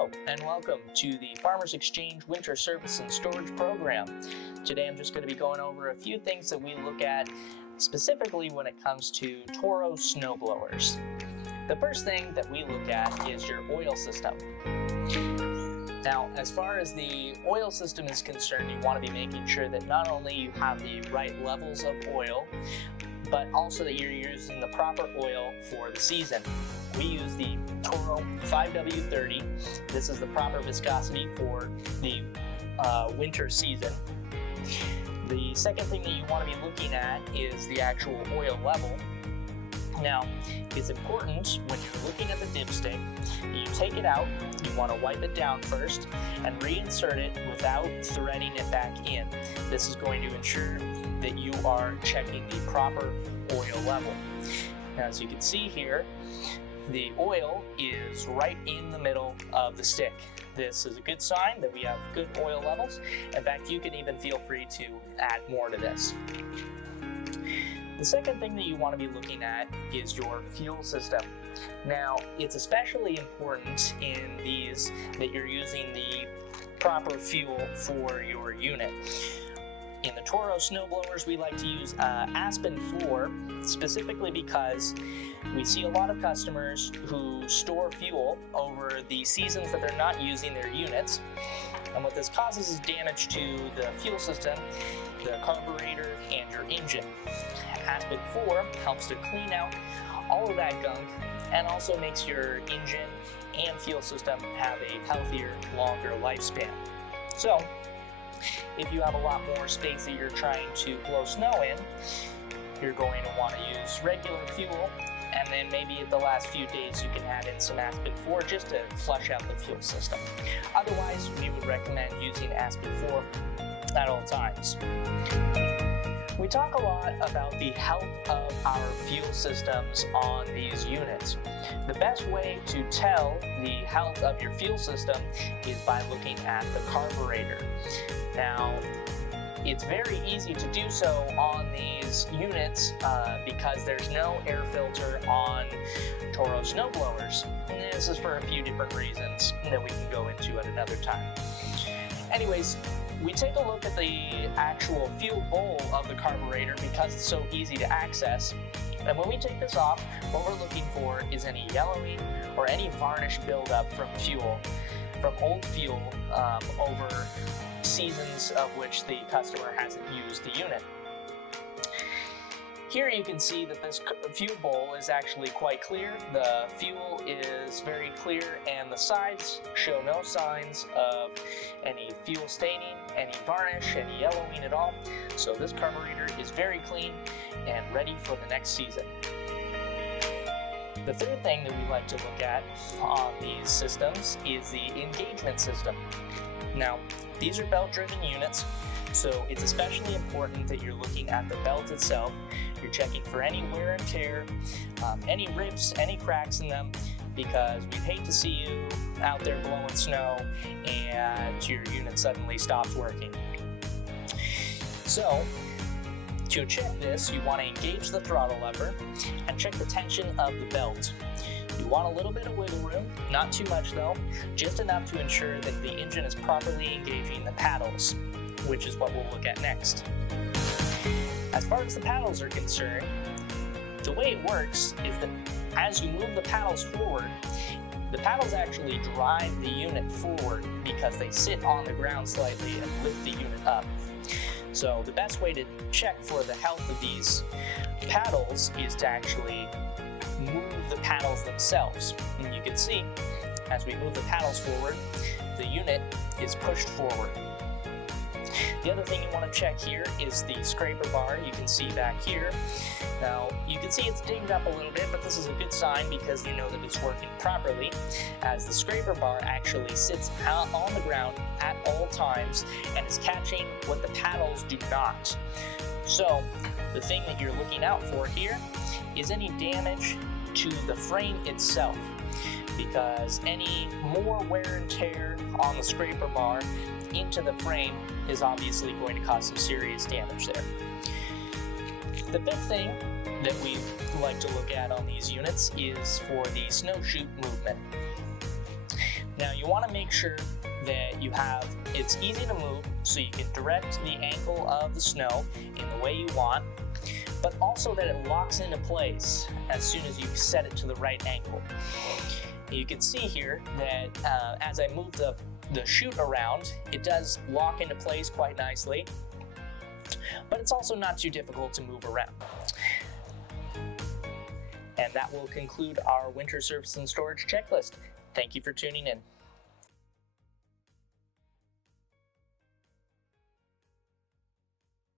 Hello and welcome to the Farmers Exchange Winter Service and Storage Program. Today I'm just going to be going over a few things that we look at specifically when it comes to Toro snowblowers. The first thing that we look at is your oil system. Now, as far as the oil system is concerned, you want to be making sure that not only you have the right levels of oil, but also that you're using the proper oil for the season. We use the Toro 5W30. This is the proper viscosity for the winter season. The second thing that you want to be looking at is the actual oil level. Now, it's important when you're looking at the dipstick, you take it out, you want to wipe it down first, and reinsert it without threading it back in. This is going to ensure that you are checking the proper oil level. Now, as you can see here, the oil is right in the middle of the stick. This is a good sign that we have good oil levels. In fact, you can even feel free to add more to this. The second thing that you want to be looking at is your fuel system. Now, it's especially important in these that you're using the proper fuel for your unit. In the Toro snowblowers, we like to use Aspen 4, specifically because we see a lot of customers who store fuel over the seasons that they're not using their units. And what this causes is damage to the fuel system, the carburetor, and your engine. Aspen 4 helps to clean out all of that gunk and also makes your engine and fuel system have a healthier, longer lifespan. So, if you have a lot more space that you're trying to blow snow in, you're going to want to use regular fuel, and then maybe at the last few days you can add in some Aspen 4 just to flush out the fuel system. Otherwise, we would recommend using Aspen 4 at all times. We talk a lot about the health of our fuel systems on these units. The best way to tell the health of your fuel system is by looking at the carburetor. Now, it's very easy to do so on these units because there's no air filter on Toro snowblowers. And this is for a few different reasons that we can go into at another time. Anyways, we take a look at the actual fuel bowl of the carburetor because it's so easy to access. And when we take this off, what we're looking for is any yellowing or any varnish buildup from old fuel over seasons of which the customer hasn't used the unit. Here you can see that this fuel bowl is actually quite clear. The fuel is very clear and the sides show no signs of any fuel staining, any varnish, any yellowing at all. So this carburetor is very clean and ready for the next season. The third thing that we like to look at on these systems is the engagement system. Now, these are belt-driven units, so it's especially important that you're looking at the belt itself. You're checking for any wear and tear, any rips, any cracks in them, because we'd hate to see you out there blowing snow and your unit suddenly stops working. So, to check this, you want to engage the throttle lever and check the tension of the belt. You want a little bit of wiggle room, not too much though, just enough to ensure that the engine is properly engaging the paddles, which is what we'll look at next. As far as the paddles are concerned, the way it works is that as you move the paddles forward, the paddles actually drive the unit forward because they sit on the ground slightly and lift the unit up. So the best way to check for the health of these paddles is to actually move the paddles themselves. And you can see, as we move the paddles forward, the unit is pushed forward. The other thing you want to check here is the scraper bar. You can see back here. Now, you can see it's dinged up a little bit, but this is a good sign because you know that it's working properly, as the scraper bar actually sits out on the ground at all times and is catching what the paddles do not. So, the thing that you're looking out for here is any damage to the frame itself, because any more wear and tear on the scraper bar into the frame is obviously going to cause some serious damage there. The fifth thing that we like to look at on these units is for the snowshoe movement. Now you want to make sure that it's easy to move so you can direct the angle of the snow in the way you want, but also that it locks into place as soon as you set it to the right angle. You can see here that as I move the chute around, it does lock into place quite nicely, but it's also not too difficult to move around. And that will conclude our winter service and storage checklist. Thank you for tuning in.